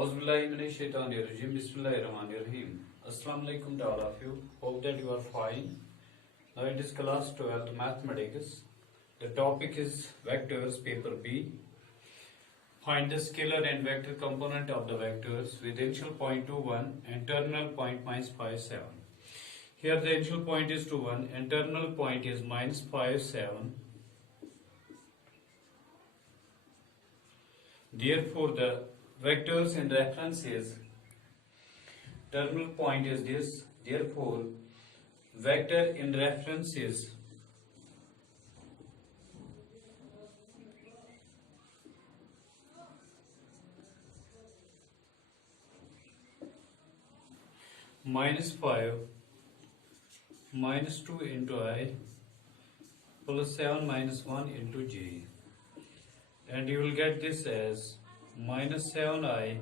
Auzubillahiminash-shaytanir-rajim. Bismillahir-rahmanir-rahim. Assalamu alaikum to all of you. Hope that you are fine. Now it is class 12 mathematics. The topic is vectors, paper B. Find the scalar and vector component of the vectors with initial point to 1 and terminal point minus 5, 7. Here the initial point is to 1 and terminal point is minus 5, 7. Therefore, the vectors in reference is terminal point is this. Therefore, vector in reference is minus 5 minus 2 into I plus 7 minus 1 into J, and you will get this as minus 7I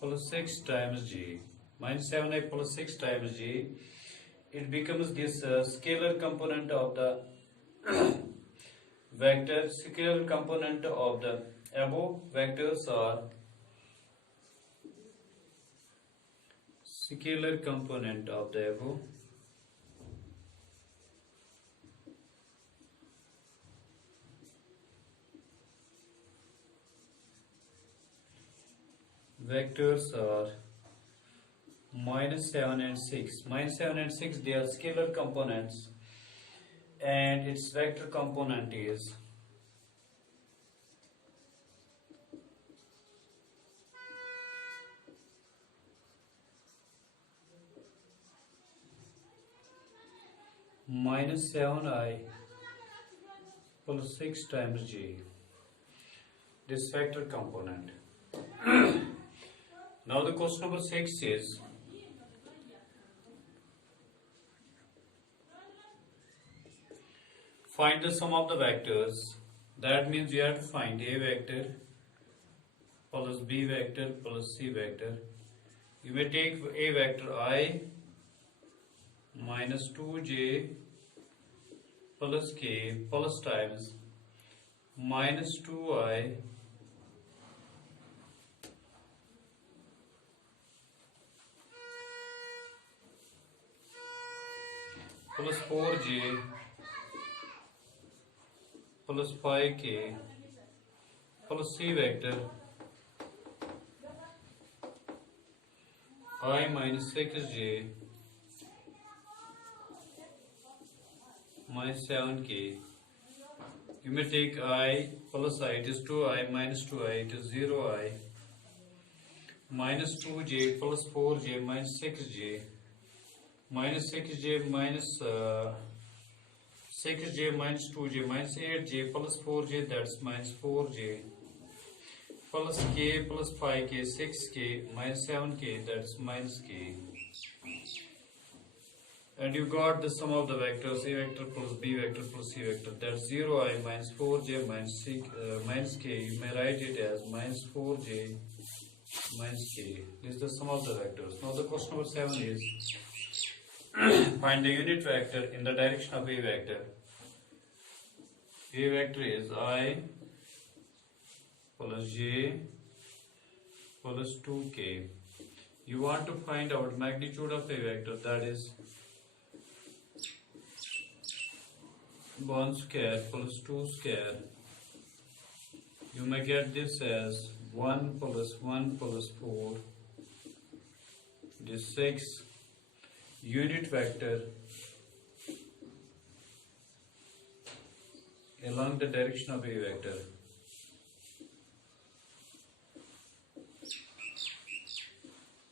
plus 6 times J. Minus 7I plus 6 times J. It becomes this scalar component of the vector. Scalar component of the above vectors are scalar component of the above vectors are minus 7 and 6. Minus 7 and 6, they are scalar components, and its vector component is minus 7I plus 6 times J. This vector component. Now the question number 6 is find the sum of the vectors. That means you have to find A vector plus B vector plus C vector. You may take A vector I minus 2J plus K plus times minus 2I plus 4J plus 5K plus C vector I minus 6J minus 7K. You may take I plus I, it is 2I minus 2I, it is 0I minus 2J plus 4J minus 6J minus 6J minus 6J minus 2J minus 8J plus 4J, that's minus 4J plus K plus 5K 6K minus 7K, that's minus K. And you got the sum of the vectors A vector plus B vector plus C vector, that's 0I minus 4J minus, minus K. You may write it as minus 4J minus K. This is the sum of the vectors. Now the question number 7 is find the unit vector in the direction of A vector. A vector is I plus J plus 2K. You want to find out magnitude of A vector, that is 1 square plus 2 square. You may get this as 1 plus 1 plus 4, this 6. Unit vector along the direction of A vector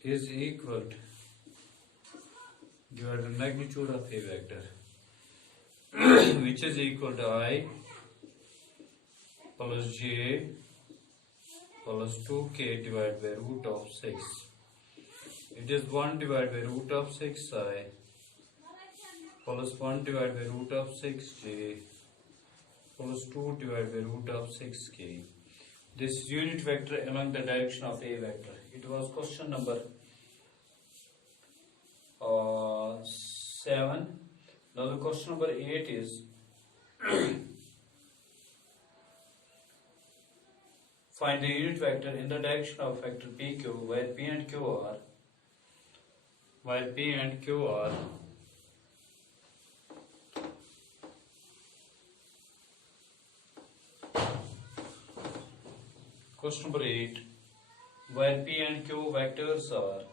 is equal to divided by magnitude of A vector which is equal to I plus J plus 2K divided by root of 6. It is 1 divided by root of 6I plus 1 divided by root of 6J plus 2 divided by root of 6K. This is unit vector along the direction of A vector. It was question number 7. Now the question number 8 is Find the unit vector in the direction of vector PQ where P and Q are question number 8, where P and Q vectors are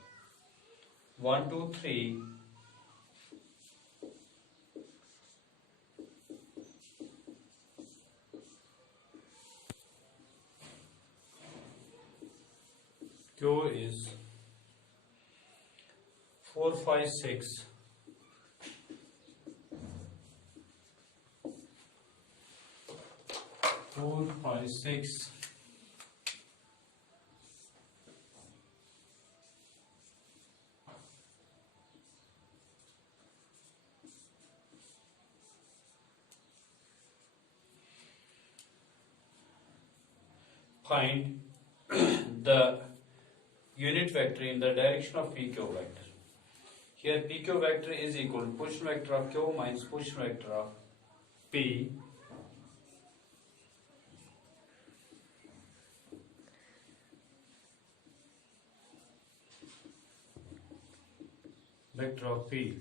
1, 2, 3, Q is 4, 5, 6, find the unit vector in the direction of PQ vector. Here PQ vector is equal to position vector of Q minus position vector of P vector of P.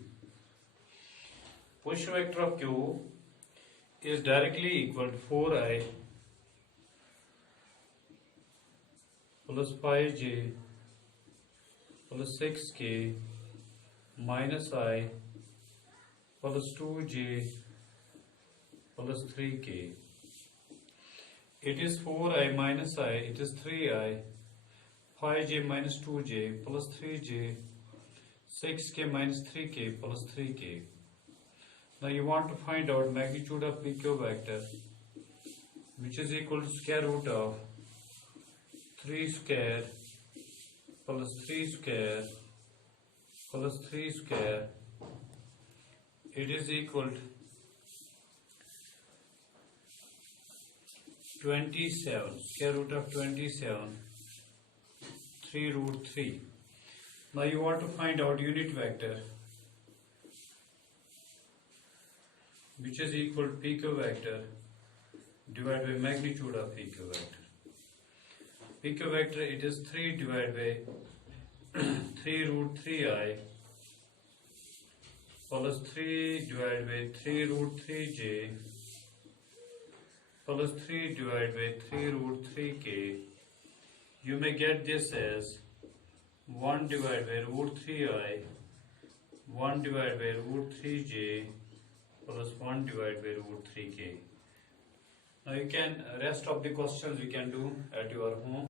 Position vector of Q is directly equal to 4i plus 5j plus 6k minus I plus 2j plus 3k. It is 4i minus I, it is 3i, 5j minus 2j plus 3j, 6k minus 3k plus 3k. Now you want to find out magnitude of PQ vector, which is equal to square root of 3 square plus 3 square plus 3 square. It is equal to 27, square root of 27, 3 root 3. Now you want to find out unit vector, which is equal to PQ vector divided by magnitude of PQ vector. PQ vector, it is 3 divided by 3 root 3i plus 3 divided by 3 root 3j plus 3 divided by 3 root 3k. You may get this as 1 divided by root 3i, 1 divided by root 3j plus 1 divided by root 3k. Now you can, rest of the questions you can do at your home.